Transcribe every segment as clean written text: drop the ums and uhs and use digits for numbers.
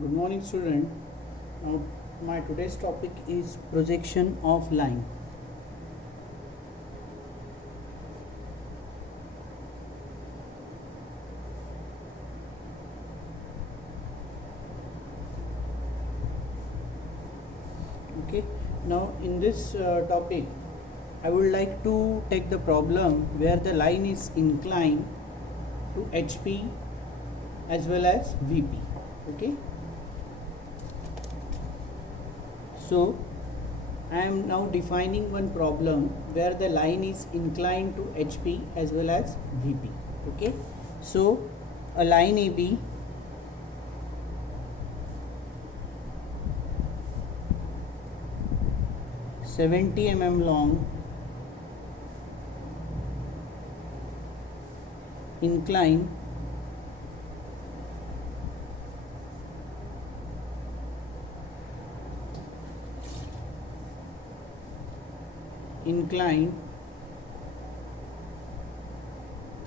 Good morning, student. Now, my today's topic is projection of line. Okay. Now, in this topic, I would like to take the problem where the line is inclined to HP as well as VP. Okay. So, I am now defining one problem where the line is inclined to HP as well as VP. Okay. So, a line AB (70 mm) long, incline incline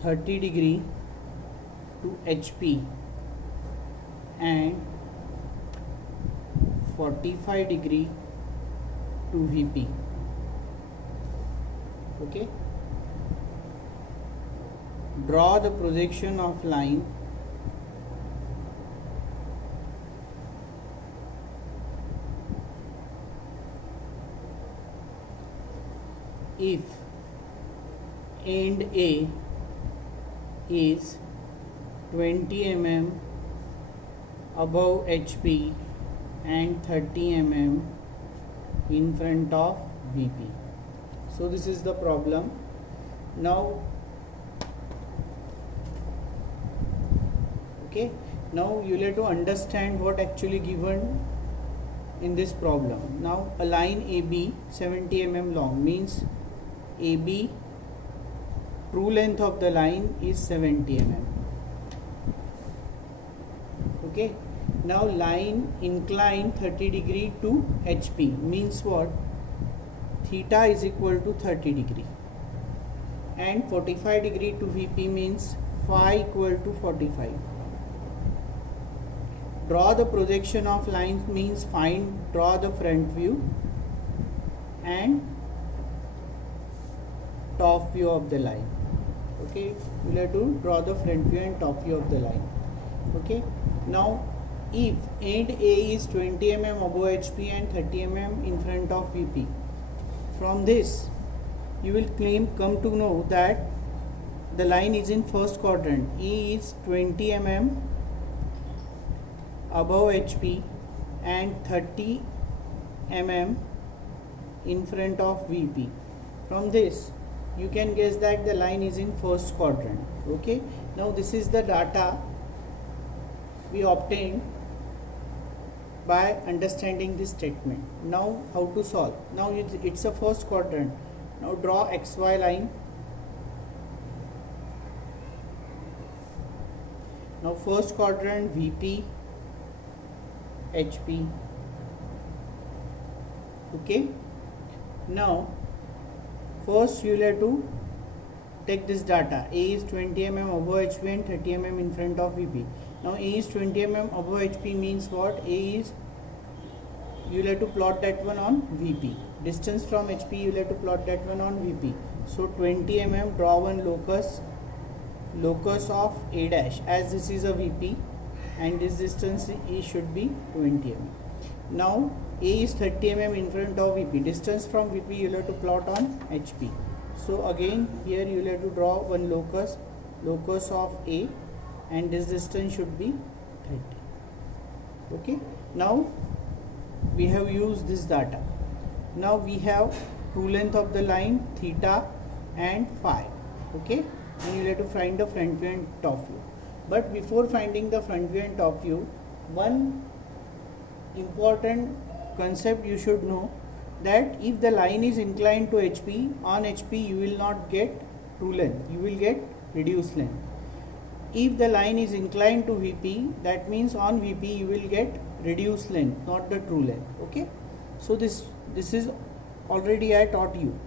30 degree to HP and 45 degree to VP. Okay. Draw the projection of line if end A is 20 mm above HP and 30 mm in front of VP. So this is the problem. Now okay, now you have to understand what actually given in this problem. Now a line AB 70 mm long means AB true length of the line is 70 mm. Okay. Now line inclined 30 degree to HP means what? Theta is equal to 30 degree and 45 degree to VP means phi equal to 45. Draw the projection of lines means draw the front view and top view of the line. Okay, we will have to draw the front view and top view of the line. Okay, now if end A is 20 mm above HP and 30 mm in front of VP, from this you will come to know that the line is in first quadrant. E is 20 mm above HP and 30 mm in front of VP. From this you can guess that the line is in first quadrant. Okay, now this is the data we obtained by understanding this statement. Now how to solve? Now it's a first quadrant. Now draw XY line. Now first quadrant VP HP. Okay, now first you will have to take this data. A is 20 mm above HP and 30 mm in front of VP. Now A is 20 mm above HP means what? A is, you will have to plot that one on VP. Distance from HP you will have to plot that one on VP. So 20 mm, draw one locus of A dash, as this is a VP and this distance should be 20 mm. Now A is 30 mm in front of VP. Distance from VP you will have to plot on HP. So again here you will have to draw one locus of A and this distance should be 30. Okay, now we have used this data. Now we have true length of the line, theta and phi. Okay, and you will have to find the front view and top view. But before finding the front view and top view, one important concept you should know, that if the line is inclined to HP, on HP you will not get true length, you will get reduced length. If the line is inclined to VP, that means on VP you will get reduced length, not the true length. Okay, so this is already I taught you.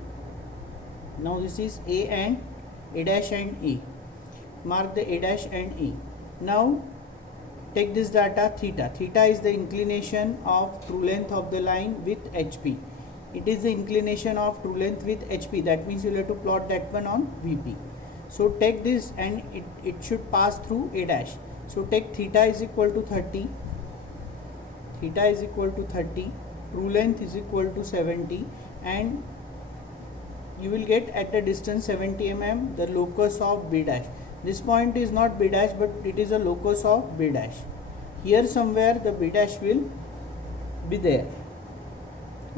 Now this is A dash and A. Mark the A dash and A. Now take this data theta. Theta is the inclination of true length of the line with HP. It is the inclination of true length with HP. That means you will have to plot that one on VP. So take this and it should pass through A dash. So take theta is equal to 30. Theta is equal to 30. True length is equal to 70, and you will get at a distance 70 mm the locus of B dash. This point is not B dash, but it is a locus of B dash. Here somewhere the B dash will be there.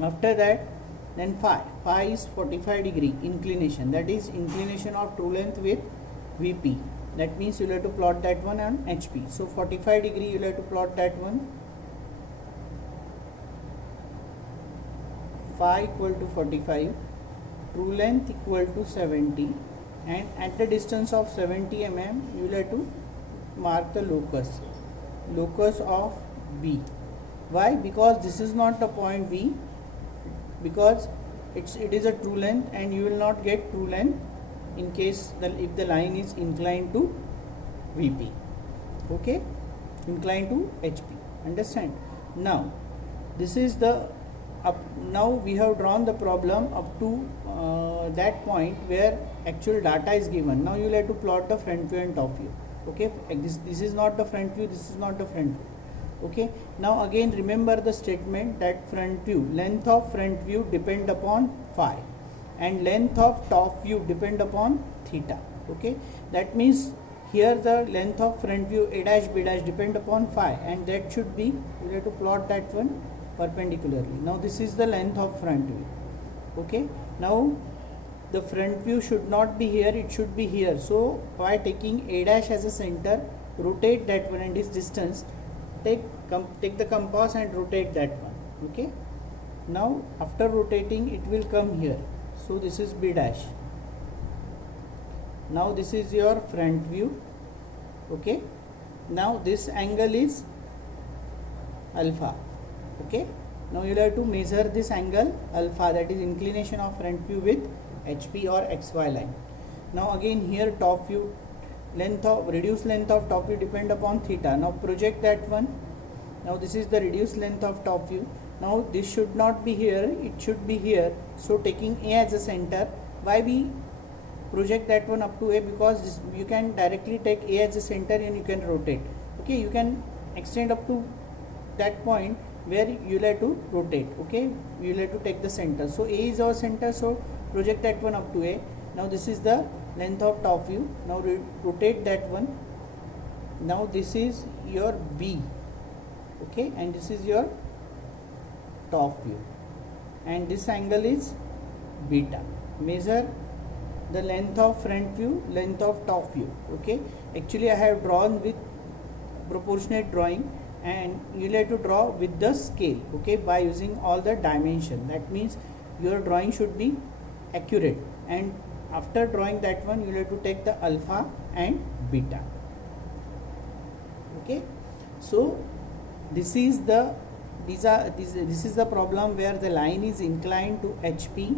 After that, then phi is 45 degree inclination, that is inclination of true length with VP. That means you will have to plot that one on HP. So 45 degree you will have to plot that one. Phi equal to 45, true length equal to 70, and at the distance of 70 mm you will have to mark the locus of B. Why? Because this is not the point B, because it is a true length, and you will not get true length in case if the line is inclined to VP. Okay, inclined to HP. Understand? Now this is the now we have drawn the problem up to that point where actual data is given. Now you will have to plot the front view and top view. Okay, this is not the front view, this is not the front view. Okay, now again remember the statement that front view, length of front view depend upon phi, and length of top view depend upon theta. Okay, that means here the length of front view A dash B dash depend upon phi, and that should be, you have to plot that one perpendicularly. Now this is the length of front view. Okay, now the front view should not be here, it should be here. So by taking A dash as a center, rotate that one, and this distance, take the compass and rotate that one. Okay, now after rotating it will come here. So this is B dash. Now this is your front view. Okay, now this angle is alpha. Okay, now you will have to measure this angle alpha, that is inclination of front view with HP or XY line. Now again here top view, reduced length of top view depend upon theta. Now project that one. Now this is the reduced length of top view. Now this should not be here, it should be here. So taking A as a center, why we project that one up to A? Because you can directly take A as a center and you can rotate. Okay, you can extend up to that point where you will have to rotate. Okay, you will have to take the center. So A is our center, so project that one up to A. Now this is the length of top view. Now rotate that one. Now this is your B. Okay, and this is your top view, and this angle is beta. Measure the length of front view, length of top view. Okay, actually I have drawn with proportionate drawing, and you will have to draw with the scale. Okay, by using all the dimension. That means your drawing should be accurate, and after drawing that one you will have to take the alpha and beta. Okay, so this is the this is the problem where the line is inclined to HP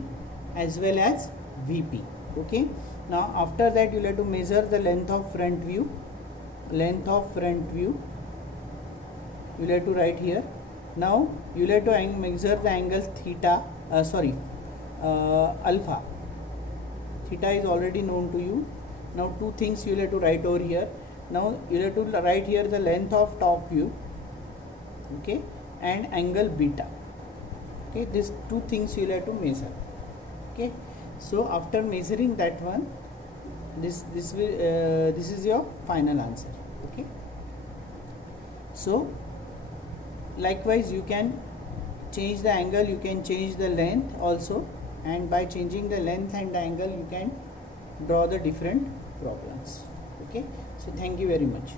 as well as VP. Okay, now after that you will have to measure the length of front view. Length of front view you will have to write here. Now you will have to measure the angle theta, alpha. Theta is already known to you. Now two things you will have to write over here. Now you will have to write here the length of top view. Okay, and angle beta. Okay, these two things you will have to measure. Okay, so after measuring that one, this is your final answer. Okay, so likewise you can change the angle, you can change the length also, and by changing the length and the angle you can draw the different problems. Okay, so thank you very much.